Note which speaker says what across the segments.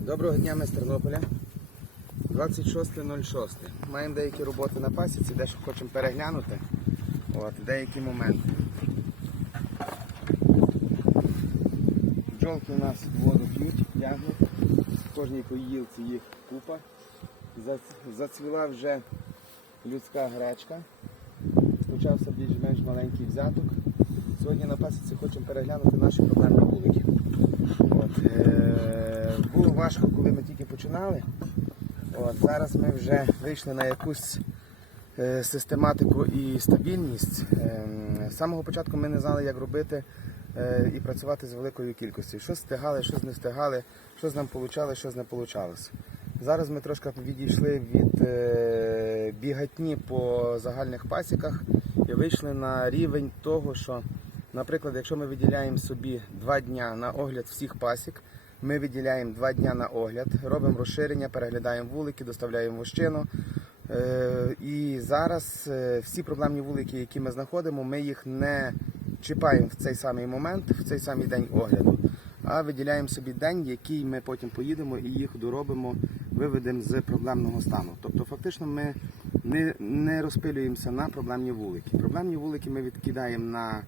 Speaker 1: Доброго дня, ми з Тернополя. 26.06. Маємо деякі роботи на пасіці, дещо хочемо переглянути. От, деякі моменти. Бджолки у нас воду п'ють, тягнуть. В кожній поїлці їх купа. Зацвіла вже людська гречка. Почався більш-менш маленький взяток. Сьогодні на пасіці хочемо переглянути наші проблемні вулики. От, е, було важко, коли ми тільки починали. От, зараз ми вже вийшли на якусь е, систематику і стабільність. Е, з самого початку ми не знали, як робити е, і працювати з великою кількістю. Що встигали, що не встигали, що з нам вийшло, що не вийшло. Зараз ми трошки відійшли від е, бігатні по загальних пасіках і вийшли на рівень того, що, наприклад, якщо ми виділяємо собі два дня на огляд всіх пасік, ми виділяємо два дня на огляд, робимо розширення, переглядаємо вулики, доставляємо вощину. Е, І зараз е, всі проблемні вулики, які ми знаходимо, ми їх не чіпаємо в цей самий момент, в цей самий день огляду, а виділяємо собі день, який ми потім поїдемо і їх доробимо, виведемо з проблемного стану. Тобто, фактично, ми не, не розпилюємося на проблемні вулики. Проблемні вулики ми відкидаємо на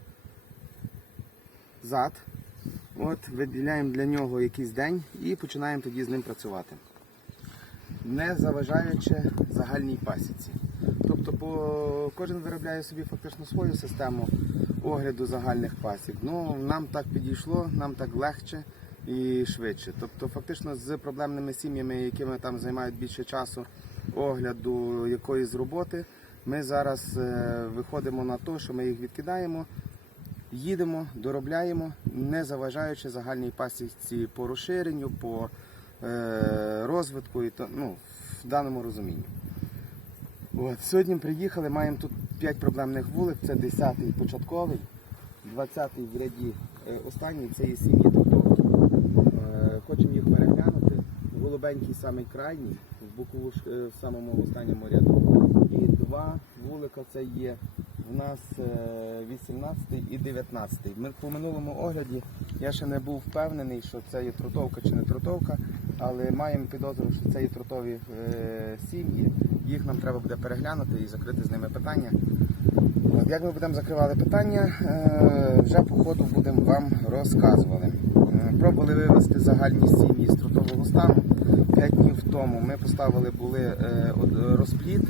Speaker 1: зад, от, виділяємо для нього якийсь день і починаємо тоді з ним працювати не заважаючи загальній пасіці. Тобто по, кожен виробляє собі фактично свою систему огляду загальних пасік. Ну, нам так підійшло, нам так легше і швидше. Тобто, фактично з проблемними сім'ями, якими там займають більше часу огляду якоїсь роботи, ми зараз е, виходимо на те, що ми їх відкидаємо. Їдемо, доробляємо, не заважаючи загальній пасіці по розширенню, по е, розвитку і то, ну, в даному розумінні. От, сьогодні приїхали, маємо тут 5 проблемних вулик, це 10-й початковий, 20-й в ряді е, останній, це є сім'ї Тотовки. Е, хочемо їх переглянути. Голубенький самий крайній, в бокову е, в самому останньому ряду. І два вулика це є в нас е, 18 і 19. Ми по минулому огляді я ще не був впевнений, що це є трутовка чи не трутовка, але маємо підозру, що це є трутові е, сім'ї. Їх нам треба буде переглянути і закрити з ними питання. От, як ми будемо закривати питання, е, вже по ходу будемо вам розказувати. Е, Пробували вивести загальні сім'ї з трудового стану. П'ять днів тому ми поставили були е, розплід,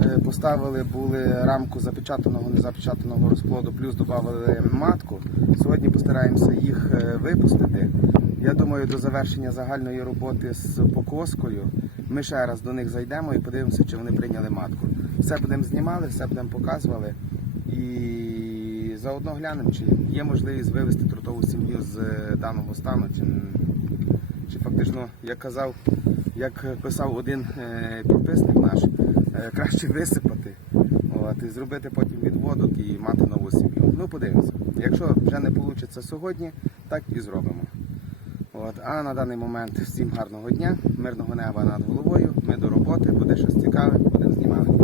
Speaker 1: е, поставили були рамку запечатаного, незапечатаного розплоду, плюс додали матку. Сьогодні постараємося їх е, випустити. Я думаю, до завершення загальної роботи з покоскою ми ще раз до них зайдемо і подивимося, чи вони прийняли матку. Все будемо знімали, все будемо показували. І заодно глянемо, чи є можливість вивести трутову сім'ю з даного стану, чи, чи фактично, як казав, як писав один е, підписник наш, е, краще висипати от, і зробити потім відводок і мати нову сім'ю. Ну, подивимося. Якщо вже не вийде сьогодні, так і зробимо. От, а на даний момент всім гарного дня, мирного неба над головою. Ми до роботи, буде щось цікаве, будемо знімати.